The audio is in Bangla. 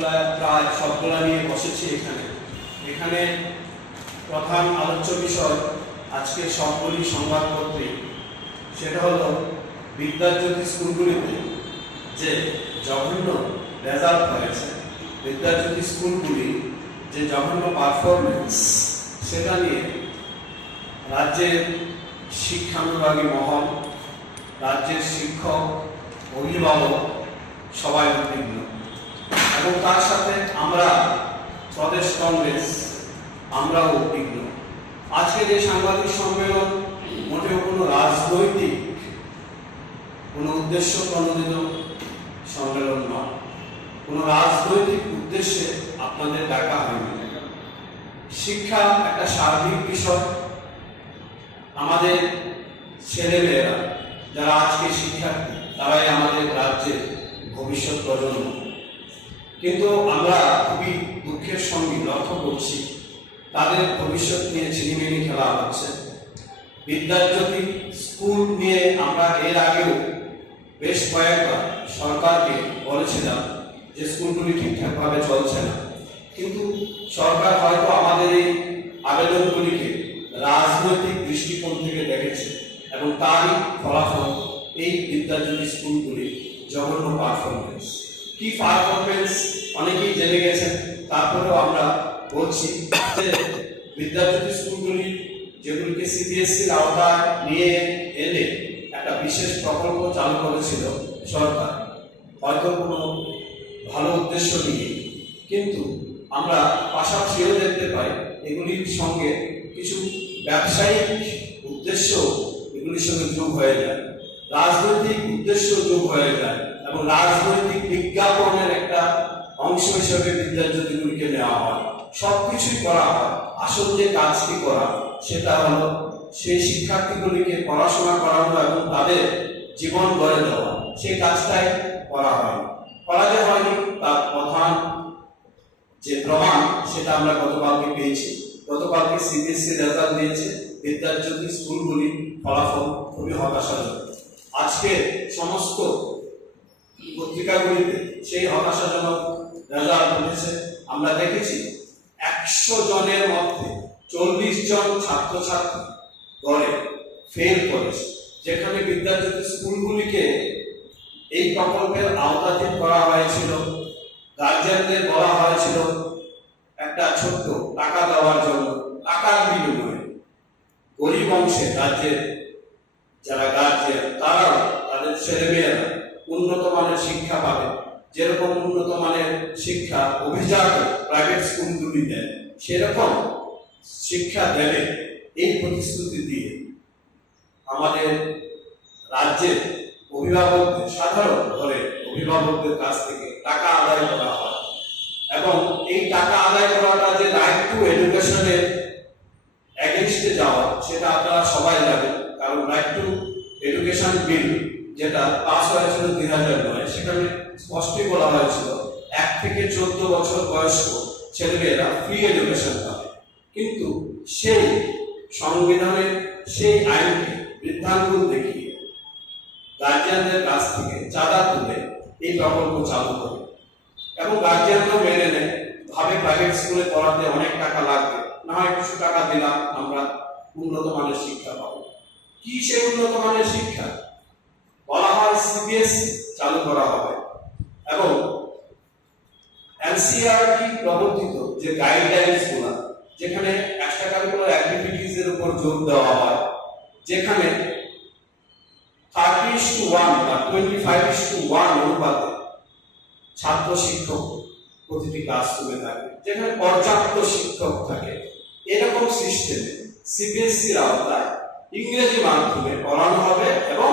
প্রায় সবগুলা নিয়ে বসেছি এখানে। এখানে প্রধান আলোচ্য বিষয় আজকে সবগুলি সংবাদপত্রে, সেটা হলো বিদ্যাজ্যোতি স্কুলগুলিতে যে জঘন্য রেজাল্ট হয়েছে, বিদ্যাজ্যোতি স্কুলগুলি যে জঘন্য পারফরমেন্স, সেটা নিয়ে রাজ্যের শিক্ষানুরাগী মহল, রাজ্যের শিক্ষক, অভিভাবক সবাই উদ্বিগ্ন। এবং তার সাথে আমরা প্রদেশ কংগ্রেস আমরাও উদ্বিগ্ন। আজকের এই সাংবাদিক সম্মেলন মোটেও কোনো রাজনৈতিক কোনো উদ্দেশ্য প্রণোদিত সম্মেলন নয়, কোনো রাজনৈতিক উদ্দেশ্যে আপনাদের ডাকা হয়নি। শিক্ষা একটা সার্বিক বিষয়। আমাদের ছেলেমেয়েরা যারা আজকে শিক্ষার্থী, তারাই আমাদের রাজ্যের ভবিষ্যৎ প্রজন্ম। কিন্তু আমরা খুবই দুঃখের সঙ্গে লক্ষ্য করছি তাদের ভবিষ্যৎ নিয়ে ছিনিমিনি খেলা হচ্ছে। বিদ্যাজ্যোতি স্কুল নিয়ে আমরা এর আগেও বেশ কয়েকবার সরকারকে বলেছিলাম যে স্কুলগুলি ঠিকঠাকভাবে চলছে না, কিন্তু সরকার হয়তো আমাদের এই আবেদনগুলিকে রাজনৈতিক দৃষ্টিকোণ থেকে দেখেছে এবং তারই ফলাফল এই বিদ্যাজ্যোতি স্কুলগুলি জঘন্য পারফরমেন্স। কি পারফরমেন্স অনেকেই জেনে গেছেন, তারপরেও আমরা বলছি যে বিদ্যাজ্যোতি স্কুলগুলি যেগুলিকে সিবিএসসির আওতায় নিয়ে এনে একটা বিশেষ প্রকল্প চালু করেছিল সরকার, হয়তো কোনো ভালো উদ্দেশ্য নিয়ে, কিন্তু আমরা পাশাপাশিও দেখতে পাই এগুলির সঙ্গে কিছু ব্যবসায়িক উদ্দেশ্য এগুলির সঙ্গে যোগ হয়ে যায়, রাজনৈতিক উদ্দেশ্য যোগ হয়ে যায় এবং রাজনৈতিক বিজ্ঞাপনের একটা অংশ হিসেবে বিদ্যাজ্যোতিগুলিকে নেওয়া হয়। সবকিছুই করা হয়, আসল যে কাজটি করা সেটা হলো সেই শিক্ষার্থীগুলিকে পড়াশোনা করানো এবং তাদের জীবন গড়ে দেওয়া, সেই কাজটাই করা হয়। করা যে হয়নি তার প্রধান যে প্রমাণ সেটা আমরা গতকালকে পেয়েছি। গতকালকে সিবিএসসি রেজাল্ট দিয়েছে, বিদ্যাজ্যোতি স্কুলগুলি ফলাফল খুবই হতাশাজনক। আজকে সমস্ত পত্রিকাগুলিতে সেই হতাশাজনক রেজাল্ট উঠেছে। আমরা দেখেছি 100 জনের মধ্যে 40 জন ছাত্রছাত্রী গড়ে ফেল করেছে, যেখানে বিদ্যাজ্যোতি স্কুলগুলিকে এই প্রকল্পের আওতাধীন করা হয়েছিল। গার্জিয়ানদের বলা হয়েছিল একটা ছোট্ট টাকা দেওয়ার জন্য, টাকার বিনিময়ে গরিব অংশের রাজ্যের যারা গার্জিয়ান তারাও তাদের ছেলেমেয়েরা উন্নত মানের শিক্ষা পাবে। যেরকম উন্নত মানের শিক্ষা অভিজাত প্রাইভেট স্কুলগুলি দেয়, সেরকম শিক্ষা দেবে এই প্রতিশ্রুতি দিয়ে আমাদের রাজ্যের অভিভাবকদের, সাধারণ ঘরে অভিভাবকদের কাছ থেকে টাকা আদায় করা হয়। এবং এই টাকা আদায় করাটা যে রাইট টু এডুকেশনের এগেইনস্টে যাওয়া, সেটা আপনারা সবাই জানেন। কারণ রাইট টু এডুকেশন বিল যেটা পাস হয়েছিল 2009, সেখানে স্পষ্টই বলা হয়েছিল 1 থেকে 14 বছর বয়স্ক ছেলেমেয়েরা ফ্রি এডুকেশন পাবে। কিন্তু সেই সংবিধানের সেই আইনকে বৃদ্ধাঙ্গুল দেখিয়ে গার্জিয়ানদের কাছ থেকে চাঁদা তুলে এই প্রকল্প চালু করে এবং গার্জিয়ানরা মেনে নেয়, ভাবে প্রাইভেট স্কুলে পড়াতে অনেক টাকা লাগবে, না হয় কিছু টাকা দিলাম আমরা উন্নত মানের শিক্ষা পাবো। কি সেই উন্নত মানের শিক্ষা? বলা হয় সিবিএসসি চালু করা হবে এবং এনসিইআরটি প্রবর্তিত যে গাইডলাইন্স গুলো, যেখানে এক্সট্রা কারিকুলার অ্যাক্টিভিটিজ এর উপর জোর দেওয়া হয়, যেখানে 30:1 বা 25:1 অনুপাতে ছাত্র শিক্ষক প্রতিটি ক্লাসরুমে থাকে, যেখানে পর্যাপ্ত শিক্ষক থাকে, এরকম সিস্টেমে সিবিএসসির আওতায় ইংরেজি মাধ্যমে পড়ানো হবে এবং